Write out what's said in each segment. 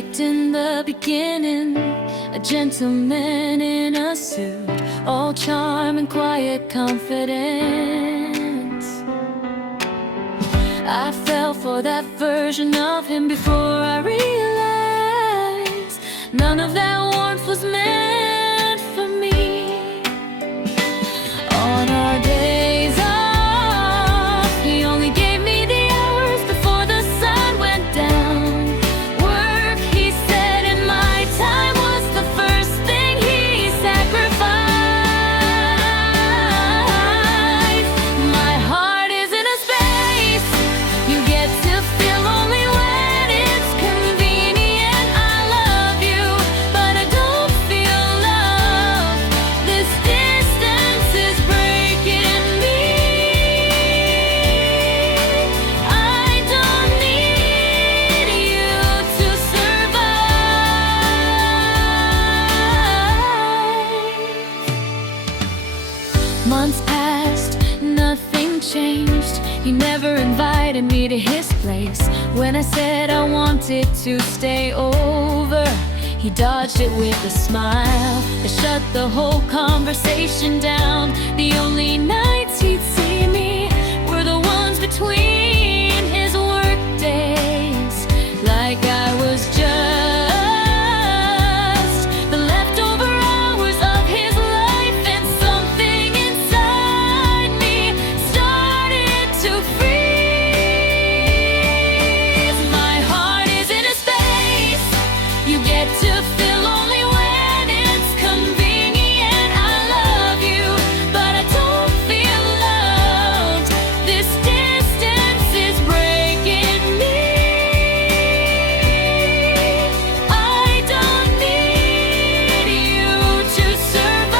perfect in the beginning, a gentleman in a suit, all charm and quiet confidence. I fell for that version of him before I realized none of that warmth was meant for me. On our days off, he only gave me the hours before the sun went down. Work, he said, in my time was the first thing he sacrificed. My heart is in a space you get to feel only when it's convenient. I love you, but I don't feel love. This distance is breaking me. I don't need you to survive. Months passed, nothing changed. He never invited me to his place. When I said I wanted to stay over, he dodged it with a smile that shut the whole conversation down. The only nights he'd see me were the ones between his work days, like I was just the leftover hours of his life, and something inside me started to freeze. My heart is in a space you get to feel only when it's convenient. I love you, but I don't feel loved. This distance is breaking me. I don't need you to survive.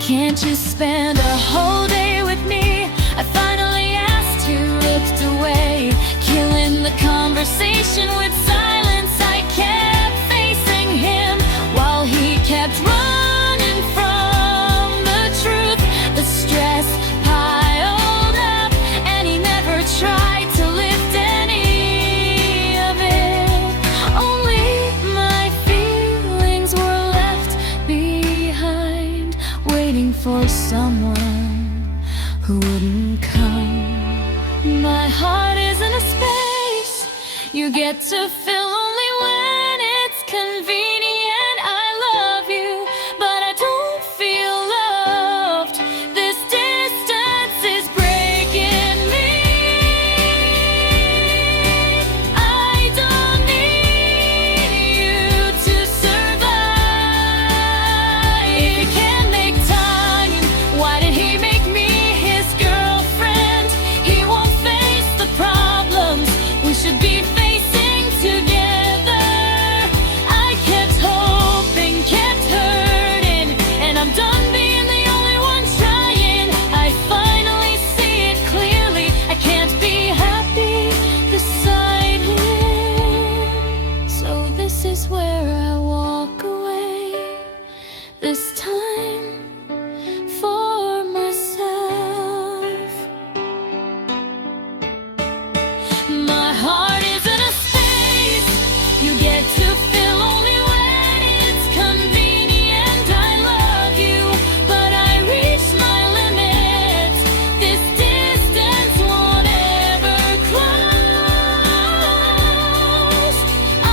Can't you spend a whole day with me? I finally asked, you looked away, killing the conversation with silence. I kept facing him while he kept running from the truth. The stress piled up, and he never tried to lift any of it. Only my feelings were left behind, waiting for someone who wouldn't come. My heart is in a space you get to feel only when it's convenient. I love you, but I don't feel loved. This distance is breaking me. I don't need you to survive. If you can't make time, why did he make me his girlfriend? He won't face the problems we should be facing together. I kept hoping, kept hurting, and I'm done being the only one trying. I finally see it clearly. I can't be happy beside him. So this is where I walk away, this time for myself. My heart is in a space you get to feel only when it's convenient. I love you, but I reached my limit. This distance won't ever close.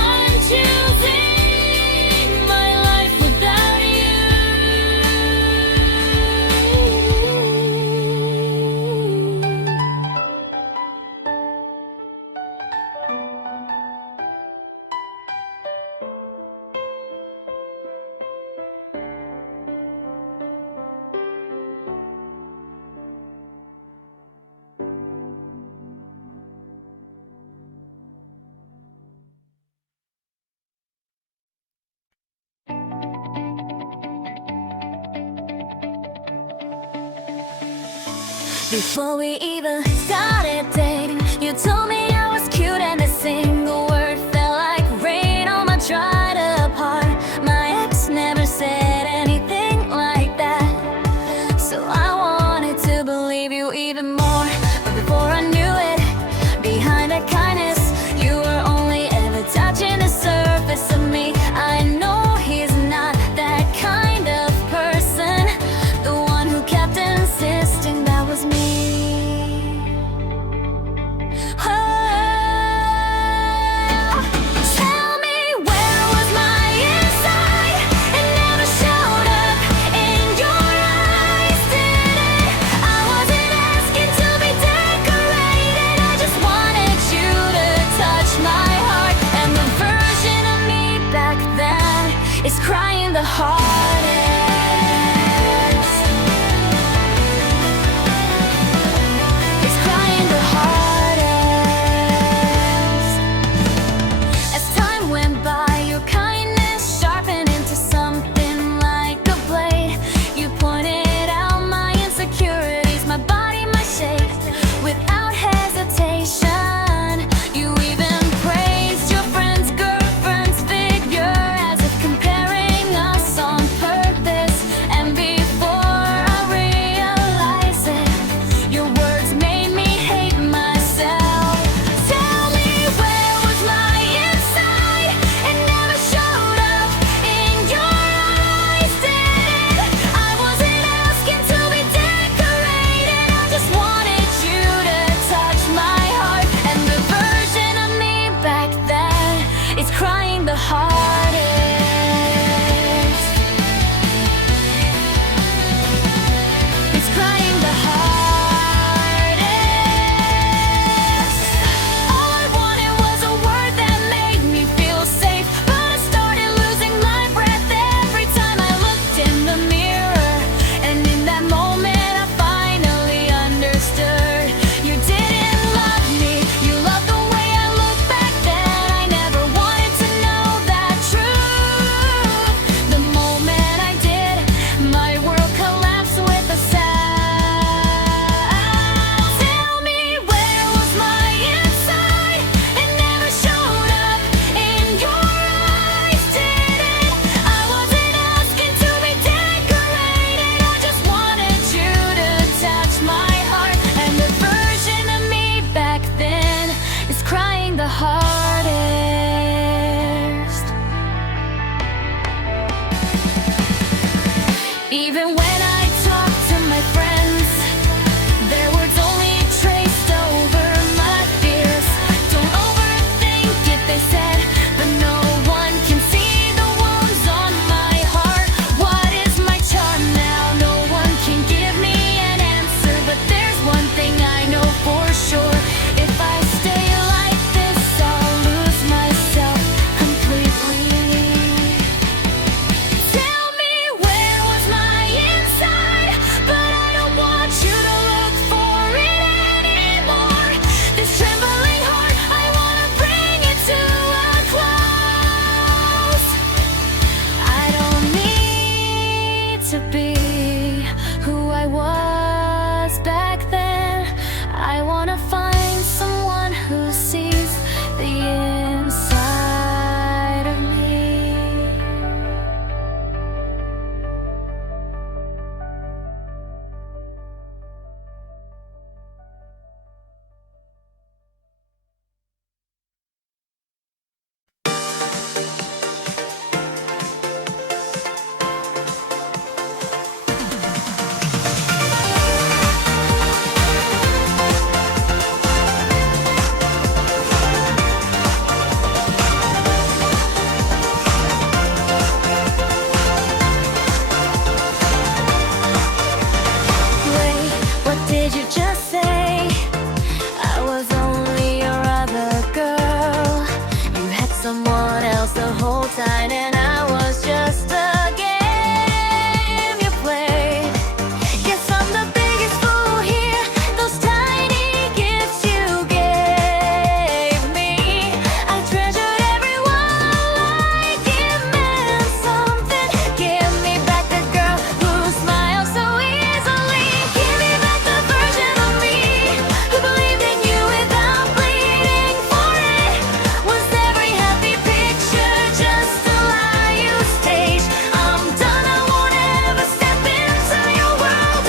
I'm choosing my life without you. Before we even started dating, you told me I was cute, and a single word felt like rain on my dried up heart. My ex never said anything like that, so I wanted to believe you even more. But before I knew it, Even when I talk to my friends, their words only traced over my fears. Don't overthink it, they said, but no one can see the wounds on my heart. What is my charm now? No one can give me an answer, but there's one thing I know for sure. If I stay like this, I'll lose myself completely. Tell me where was my inside, but I don't want you to look for it anymore. This trembling heart, I wanna bring it to a close. I don't need to be who I was back then. I wanna find someone who sees the inside of me. Wait, what did you just say? I was only your other girl. You had someone else the whole time, and I was just a game you played. Guess I'm the biggest fool here. Those tiny gifts you gave me, I treasured every one like it meant something. Give me back the girl who smiles so easily. Give me back the version of me who believed in you without bleeding for it. Was every happy picture just a lie you staged? I'm done, I won't ever step into your world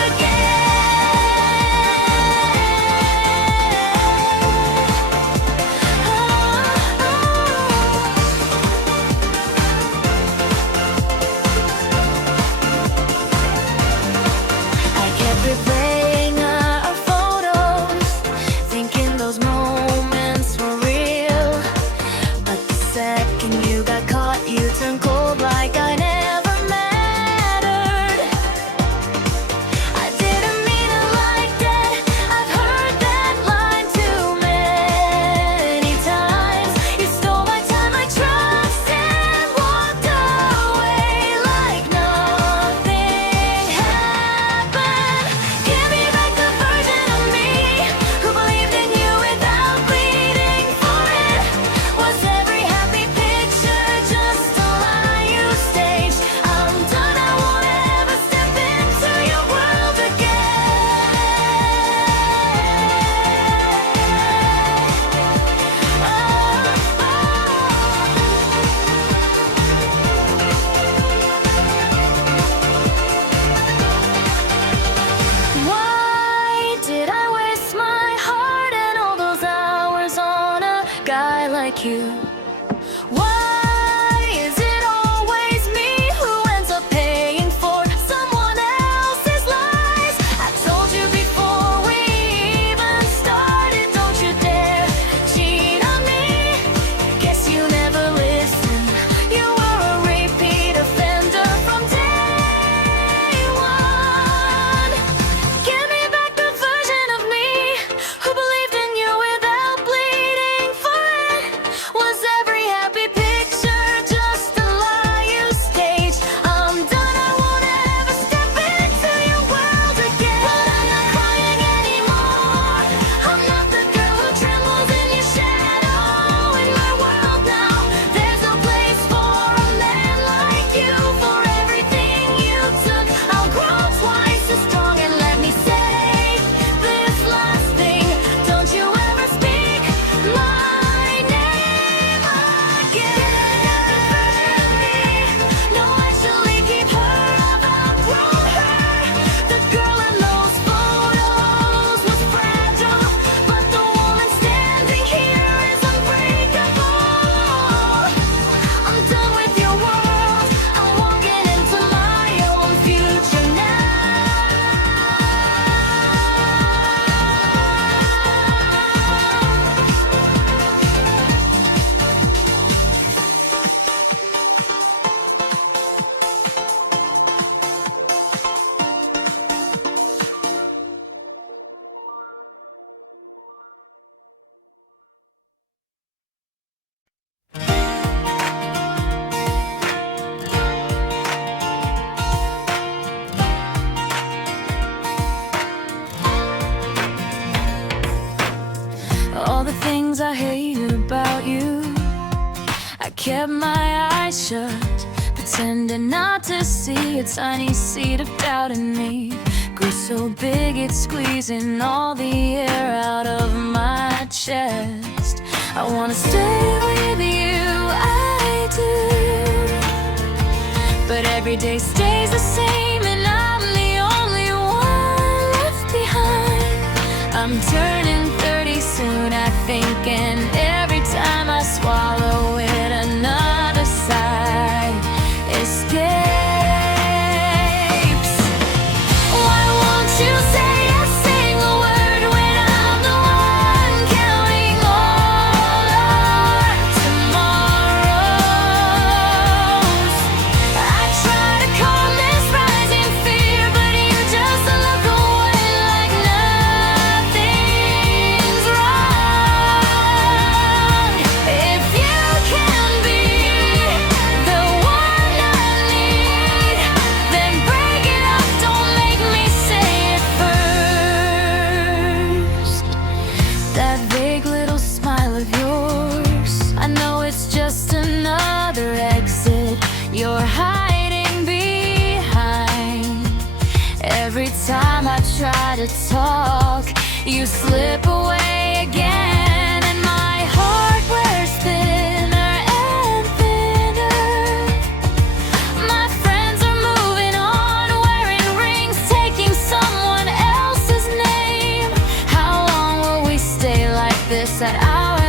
I kept replaying our photos, thinking those moments were real. But the second you got caught, you turned cold like I never mattered. I didn't mean it like that. I've heard that line too many times. You stole my time, my trust, and walked away like nothing happened. Give me back the version of me who believed in you without bleeding for it. Was every happy picture just a lie you staged? I'm done, I won't ever step into your world Why did I waste my heart and all those hours on a guy like you? Why is it always me who ends up paying for someone else's lies? I told you before we even started, don't you dare cheat on me. Guess you never listened. You were a repeat offender from day one. Give me back the version of me who believed in you without bleeding for it. Was things I hated about you. I kept my eyes shut, pretending not to see a tiny seed of doubt in me. Grew so big it's squeezing all the air out of my chest. I wanna stay with you, I do. But every day stays the same and I'm the only one left behind. I'm turning 30 soon, I think, and every time I swallow it, another sigh escapes. Why won't you say a single word when I'm the one counting all our tomorrows? I try to calm this rising fear, but you just look away like nothing's wrong. If you can be the one I need, then break it up, don't make me say it first. That vague little smile of yours, I know it's just another exit you're hiding behind. Every time I try to talk, you slip away again, and my heart wears thinner and thinner. My friends are moving on, wearing rings, taking someone else's name. How long will we stay like this at our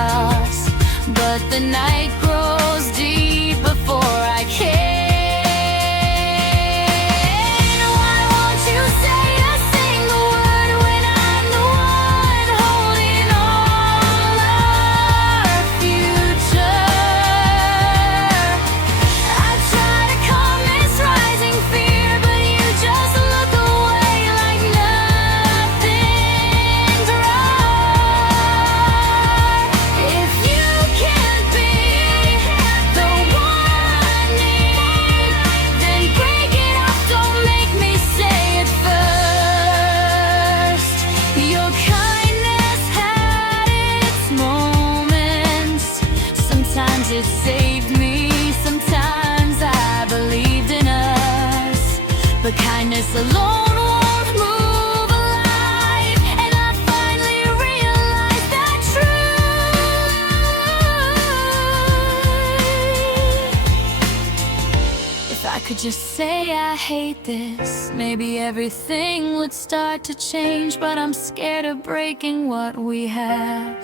house? But the night grows deep before I can. Why won't you say a single word when I'm the one holding all our future? I try to calm this rising fear, but you just look away like nothing's wrong. If you can't be the one I need, then break it up, don't make me say it first. Your kindness had its moments. Sometimes it saved me, sometimes I believed in us. But kindness alone won't move a life, and I finally realized that truth. If I could just say I hate this, maybe everything would start to change. But I'm scared of breaking what we have,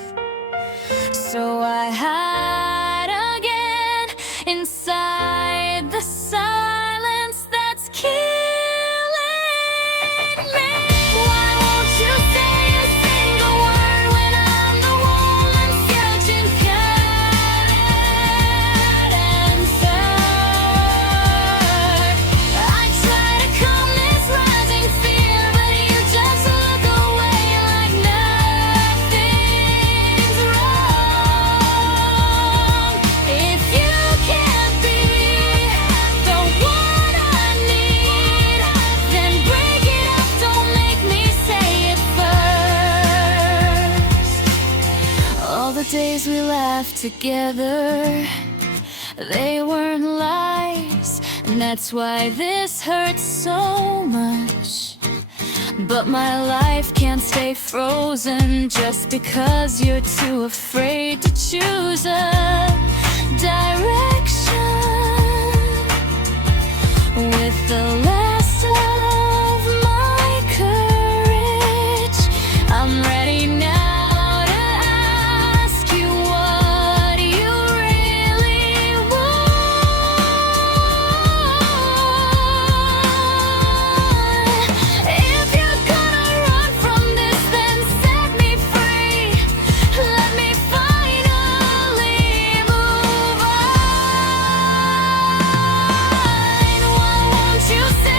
so I hide again inside the silence that's killing me. Why won't you say a single word when I'm the woman searching for that answer? I try to calm this rising fear, but you just look away like nothing's wrong. If you can't be the one I need, then break it up, don't make me say it first. All the days we laughed together, they weren't lies, and that's why this hurts so much. But my life can't stay frozen just because you're too afraid to choose a direction. With the last of my courage, I'm ready now to ask you what you really want. If you're gonna run from this, then set me free. Let me finally move on. Why won't you say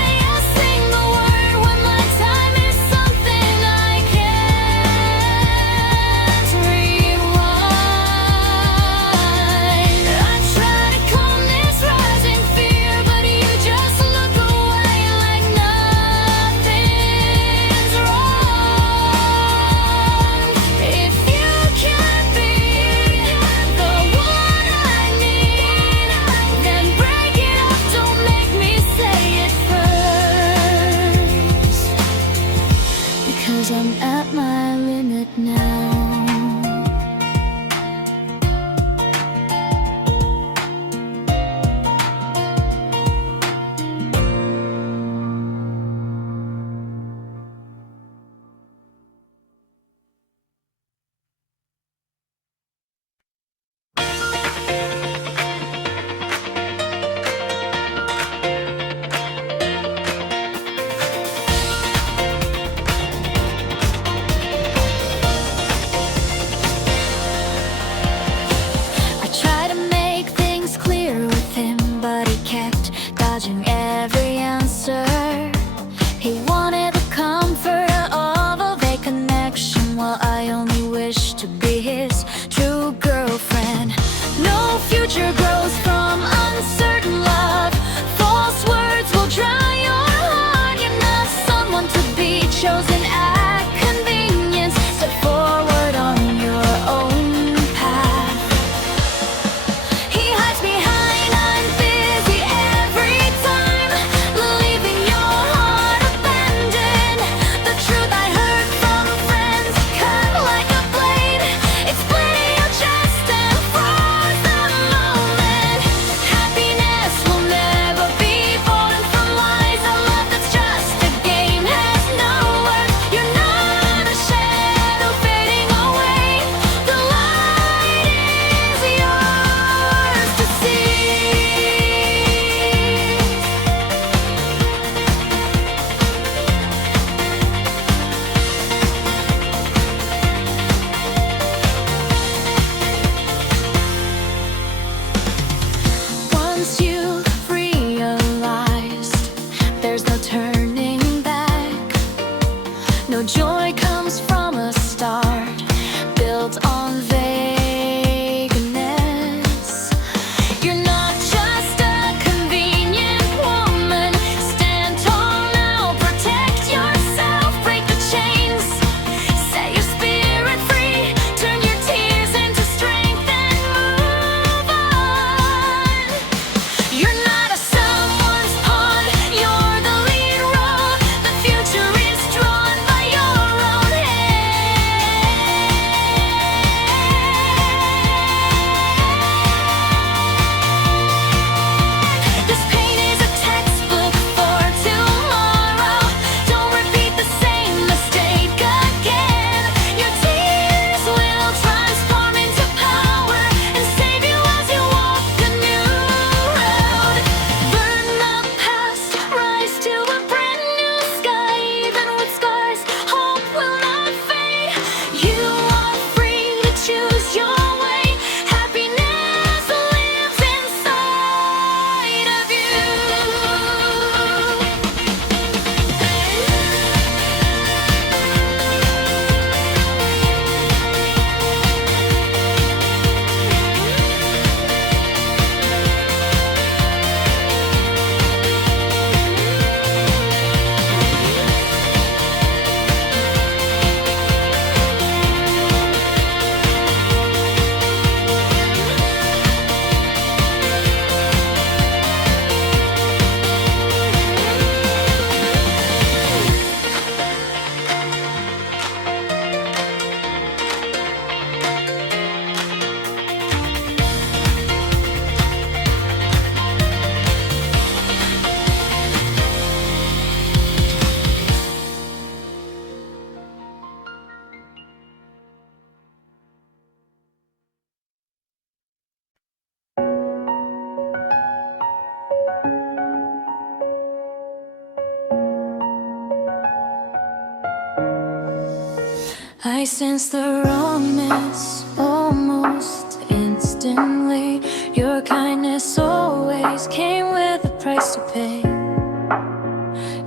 I sensed the wrongness almost instantly. Your kindness always came with a price to pay.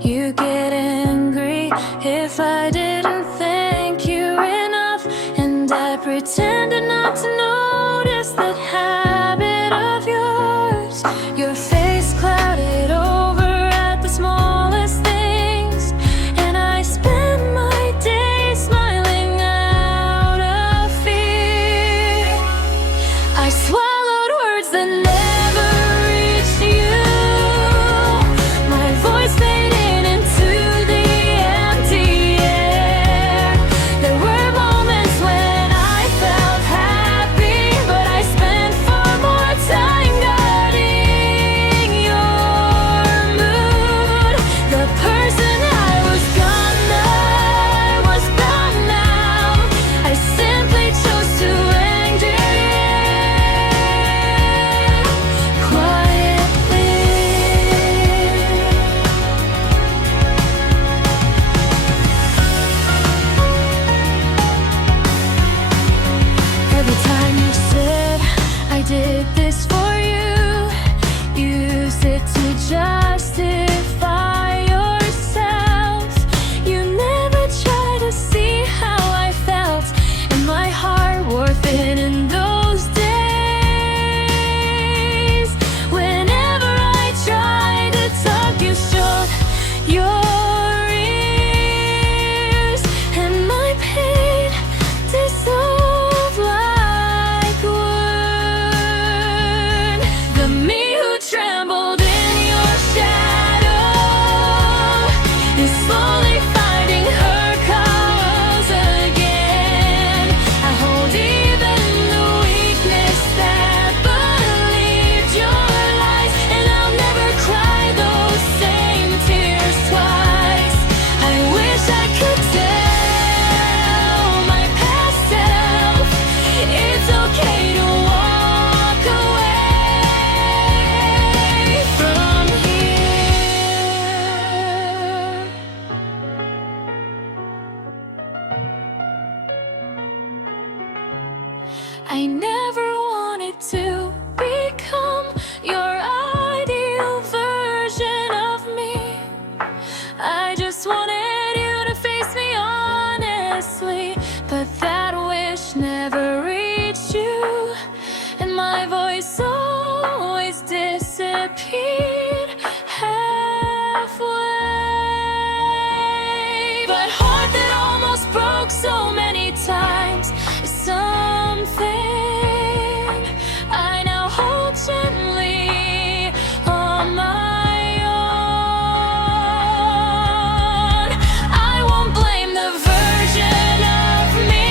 You get angry if I didn't thank you enough, and I pretended not to notice that habit of yours. Your face clouded over at the smallest things, and I spent my days smiling out of fear. I swallowed words that never reached you. My voice faded into the empty air. There were moments when I felt happy, but I spent far more time guarding your mood. The person I was gone now. I simply chose to end it quietly. Every time you said I did this for you, you used it to justify yourself. You never tried to see how I felt, and my heart wore thin in those days. Whenever I tried to tuck you shut your ears, and my pain dissolved like wood. The me who trembled in your shadow is slowly finding her cause again. I hold even the weakness that believed your lies, and I'll never cry those same tears twice. I wish I could tell my past self it's okay to walk away from here. I never wanted to become your ideal version of me. I just wanted you to face me honestly, but that wish never reached you, and my voice always disappeared halfway. But heart that almost broke so many times is something I now hold gently on my own. I won't blame the version of me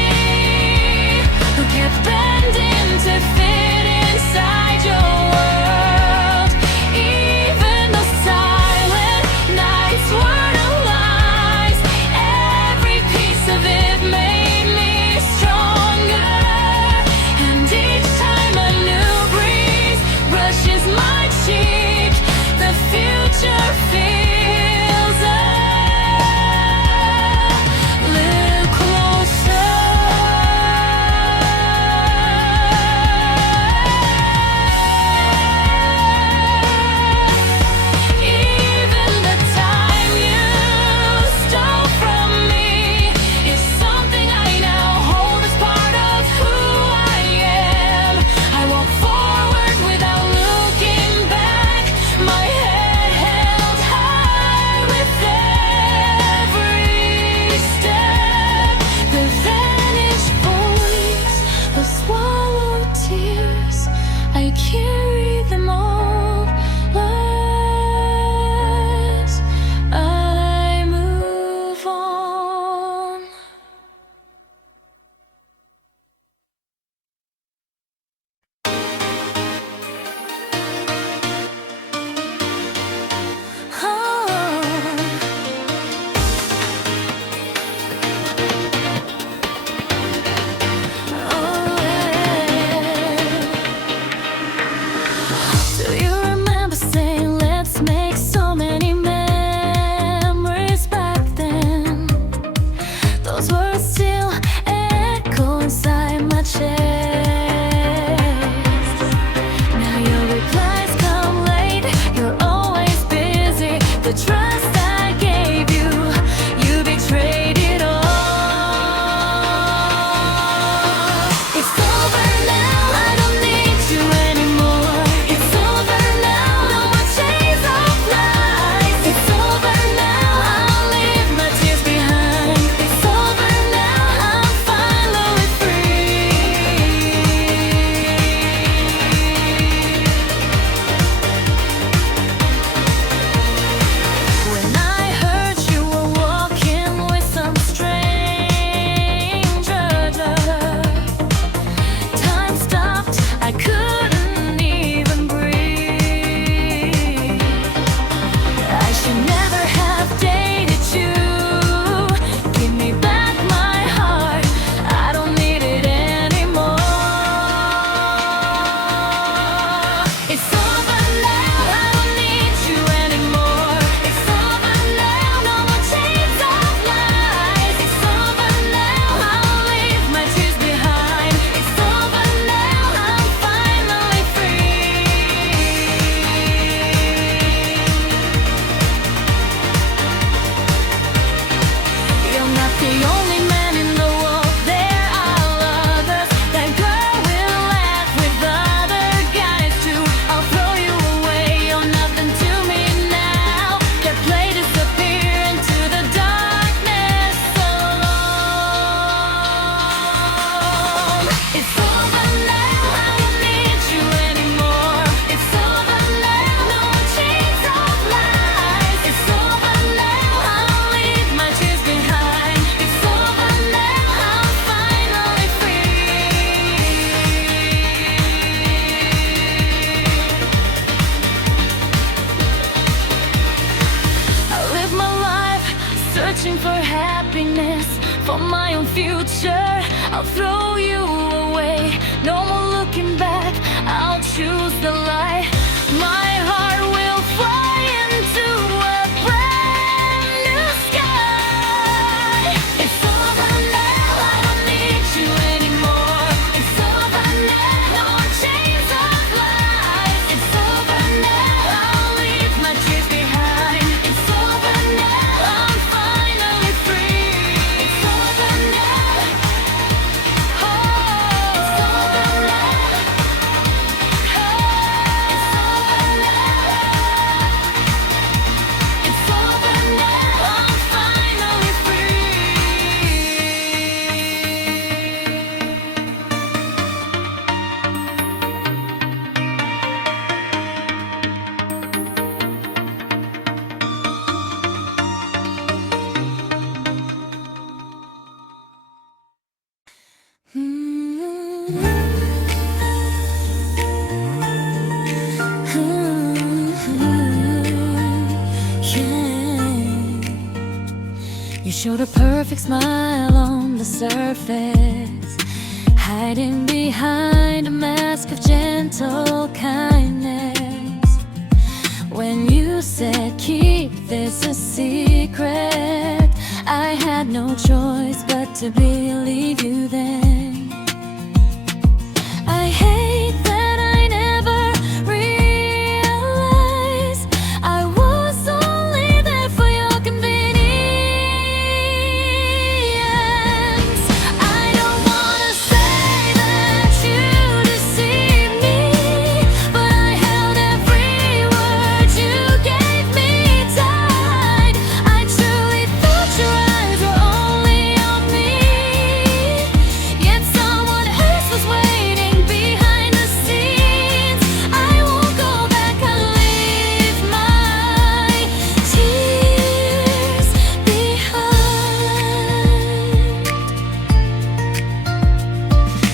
who kept bending to fit inside your world. on my own future. I'll throw you away, no more looking back. I'll choose the light. My heart will fly into a brand new sky. It's over now, I don't need you anymore. It's over now, no more chains of lies. It's over now, I'll leave my dreams behind. It's over now, I'm finally free. It's over now, oh, it's over now, oh, it's over now, it's over now, I'm finally free. You showed a perfect smile on the surface, hiding behind a mask of gentle kindness. When you said keep this a secret, I had no choice but to believe you then. I hate that I never realized I was only there for your convenience. I don't wanna say that you deceived me, but I held every word you gave me tight. I truly thought your eyes were only on me, yet someone else was waiting behind the scenes. I won't go back, I'll leave my tears behind.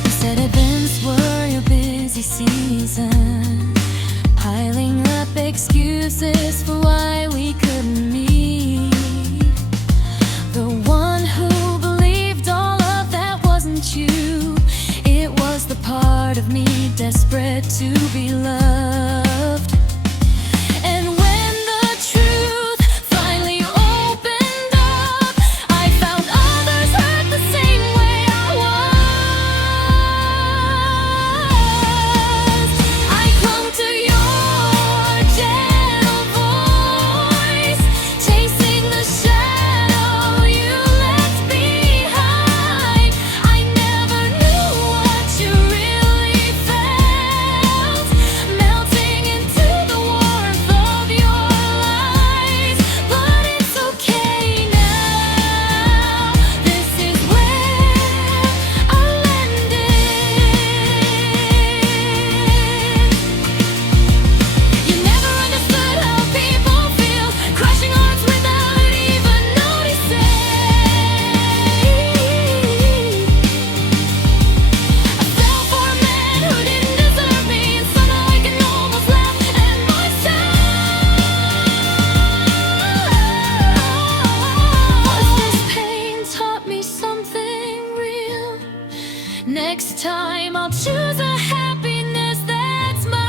You said events were your busy season, piling up excuses for why we couldn't meet. The one who believed all of that wasn't you. It was the part of me desperate to be loved. And when the truth finally opened up, I found others hurt the same way I was. I clung to your gentle voice, chasing the shadow you left behind. I never knew what you really felt, melting into the warmth of your lies. But it's okay now, this is where I'll end it. You never understood how people feel, crushing hearts without even noticing. I fell for a man who didn't deserve me, and somehow I can almost laugh at myself. Was this pain taught me something real? Next time I'll choose a happiness that's mine.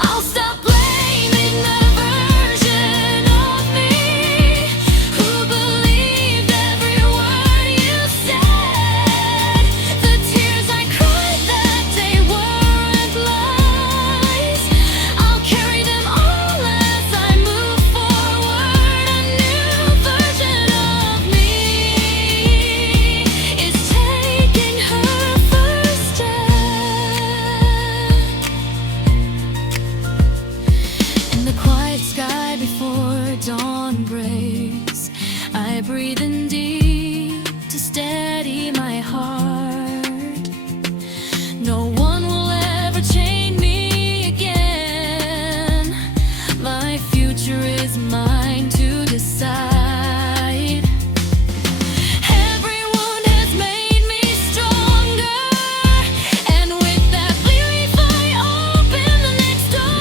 I'll stop blaming the version of me who believed every word you said. The tears I cried that day weren't lies. I'll carry them all as I move forward. A new version of me is taking her first step. In the quiet sky before dawn breaks, I breathe in deep to steady my heart. No one will ever chain me again. My future is mine to decide. Everyone has made me stronger, and with that belief I open the next door.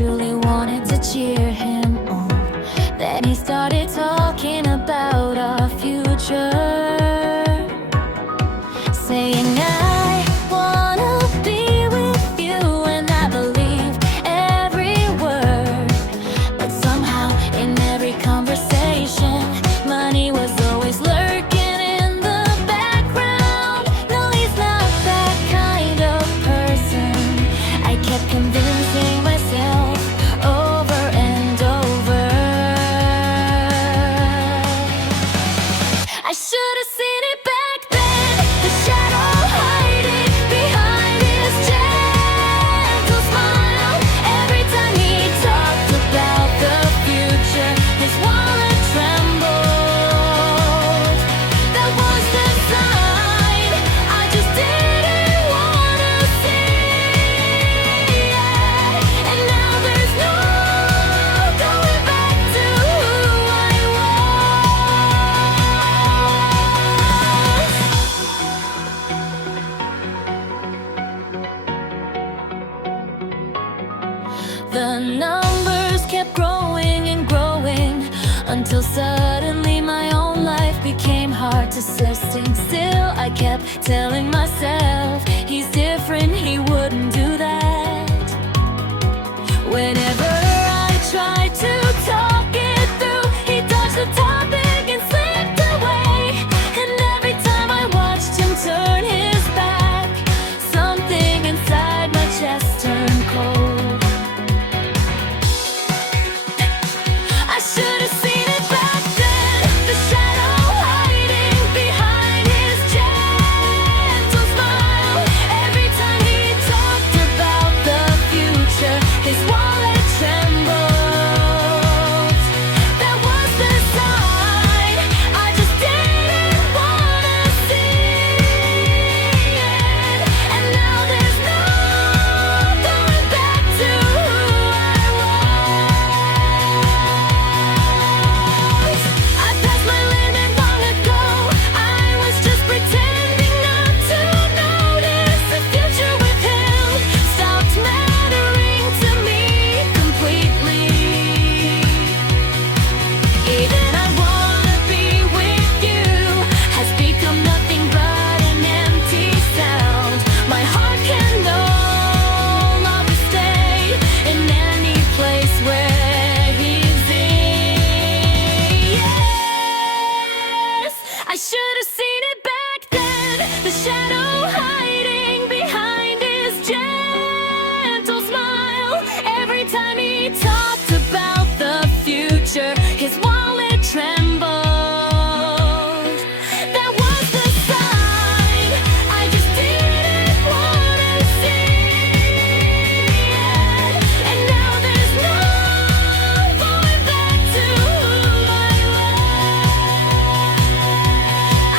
truly wanted to cheer him on. Then he started talking about our future, saying I wanna be with you, and I believe every word. But somehow in every conversation, money was always lurking in the background. No, he's not that kind of person. I kept convincing myself over and over. I should have seen it back then, the shadow hiding behind his gentle smile. Every time he talked about the future, his wallet trembled. That was the sign I just didn't wanna see. And now there's no going back to who I was. The numbers kept growing and growing until suddenly my own life became hard to sustain. Still, I kept telling myself he's different, he wouldn't do that. Whenever I tried to talk it through, he dodged the topic and slipped away. And every time I watched him turn his back, something inside my chest turned cold. I should have seen it back then, the shadow hiding behind his gentle smile. Every time he talked about the future, his wallet trembled. That was the sign I just didn't wanna see. And now there's no going back to who I was. I passed my limit long ago. I was just pretending not to notice. The future with him stopped mattering to me completely. Even I wanna be with you has become nothing but an empty sound. My heart can no longer stay in any place where he's in. Yes, I should have seen it back then, the shadow hiding behind his gentle smile. Every time he talked about the future, his wallet trembled. That was the sign I just didn't wanna see. And now there's no going back to who I was.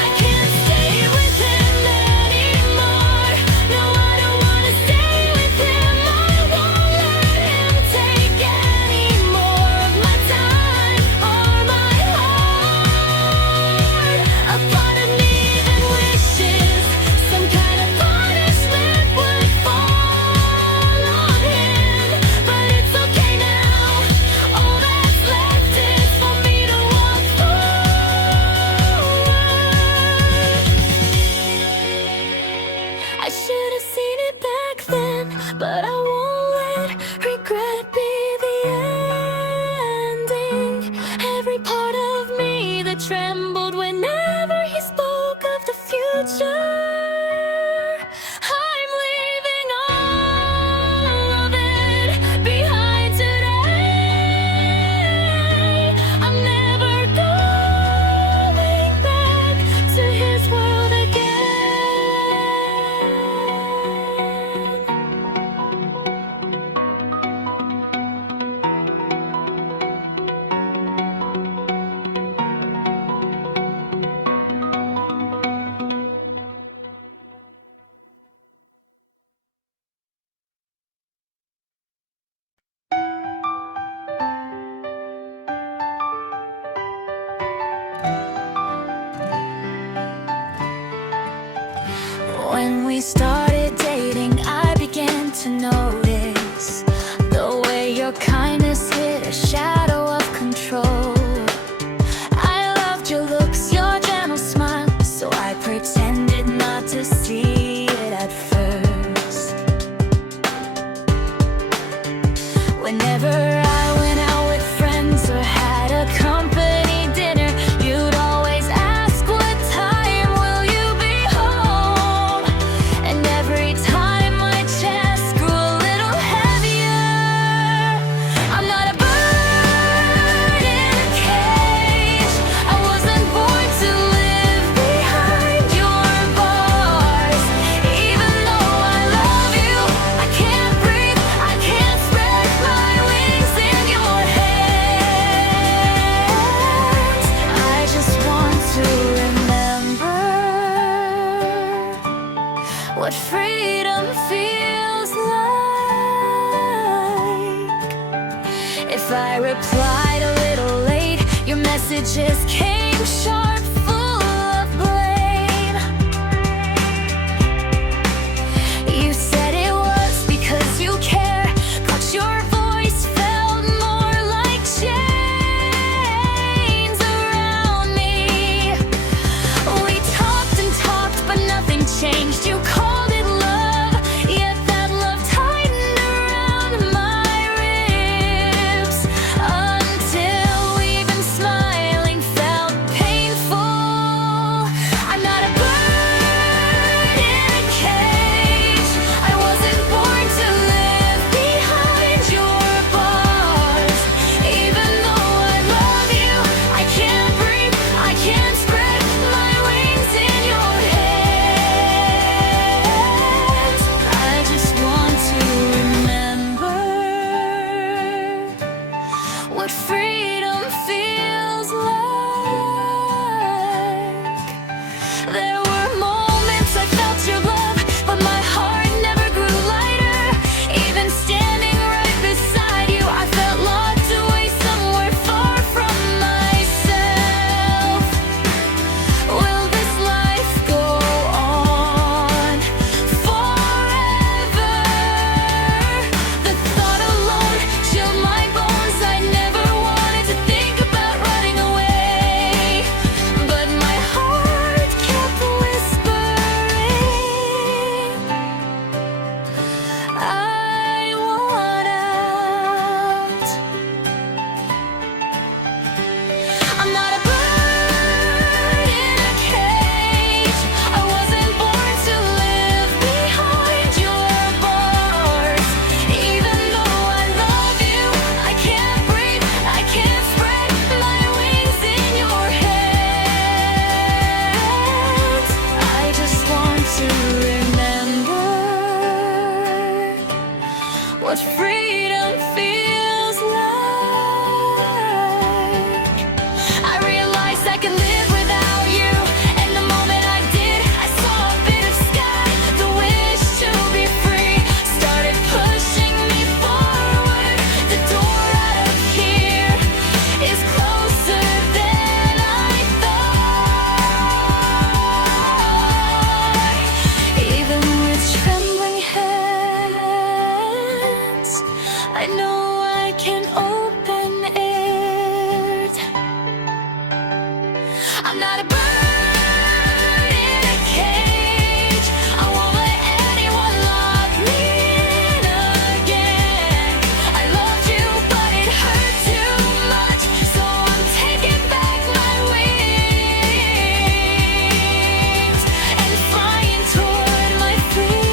I can't stay with him anymore. No, I don't wanna stay with him. I won't let him take any more of my time or my heart. A part of me even wishes some kind of punishment would fall on him. But it's okay now. All that's left is for me to walk forward. I should have seen it back then, but I won't let regret be the ending. Every part of me that trembled whenever he spoke of the future, I'm leaving all of it behind today. I'm never going back to his world again. When we started dating, I began to notice the way your what freedom feels like. If I replied a little late, your messages came sharp, full of blame. You said it was because you care, but your voice felt more like chains around me. We talked and talked, but nothing changed. You called it love, yet that love tightened around my ribs, until even smiling felt painful. I'm not a bird in a cage. I wasn't born to live behind your bars. Even though I love you, I can't breathe, I can't spread my wings in your hands. I just want to remember what freedom feels like. There were moments I felt your love, but my heart never grew lighter. Even standing right beside you, I felt locked away somewhere far from myself. Will this life go on forever? The thought alone chilled my bones. I never wanted to think about running away, but my heart kept whispering, I want out. I'm not a bird in a cage. I wasn't born to live behind your bars. Even though I love you, I can't breathe, I can't spread my wings in your hands. I just want to remember what freedom feels like. I realized I could live without you, and the moment I did, I saw a bit of sky. The wish to be free started pushing me forward. The door out of here is closer than I thought. Even with trembling hands, I know I can open it. I'm not a bird in a cage. I won't let anyone lock me in again. I loved you, but it hurt too much, so I'm taking back my wings and flying toward my freedom.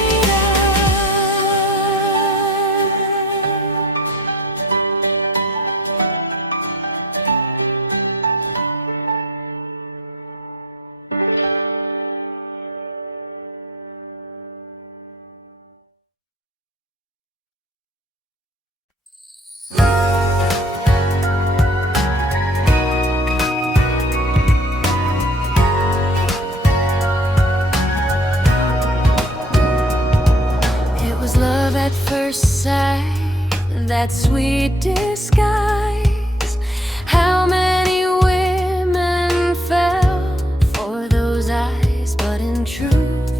It was love at first sight, that sweet disguise. How many women fell for those eyes, but in truth,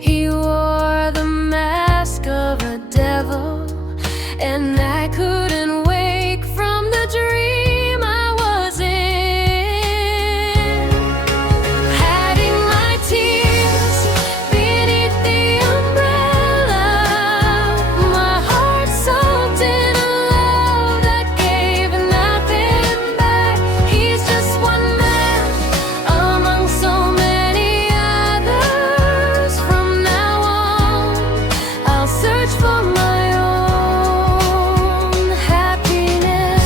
he wore the mask of a devil, and I couldn't wake from the dream I was in. Hiding my tears beneath the umbrella, my heart soaked in a love that gave nothing back. He's just one man among so many others. From now on, I'll search for my own happiness.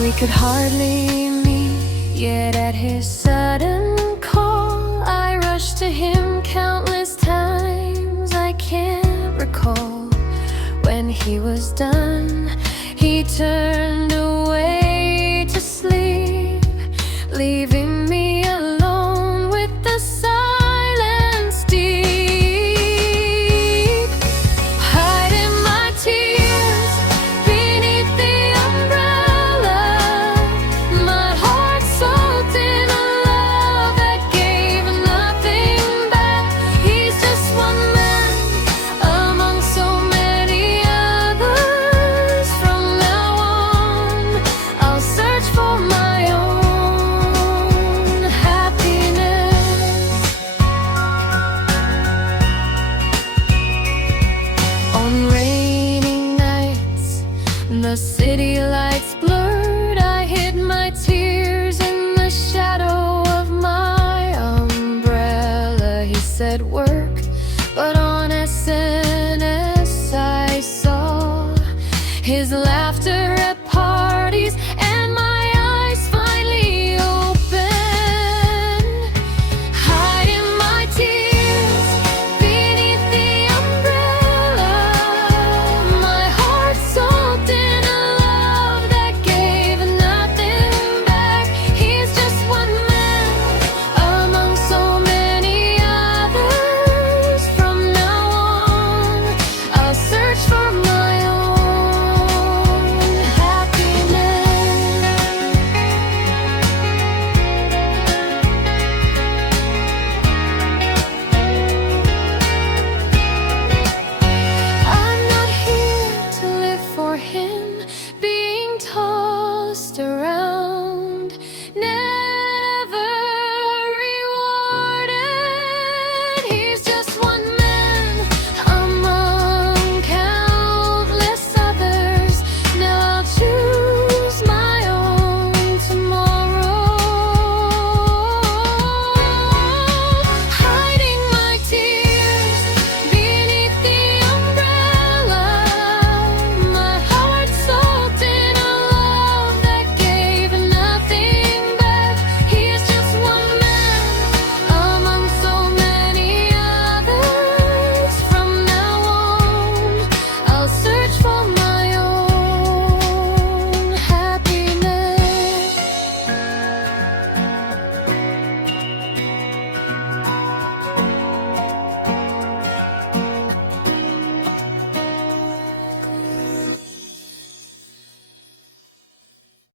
We could hardly meet, yet at his sudden call, I rushed to him countless times I can't recall. When he was done, He turned away to sleep, leaving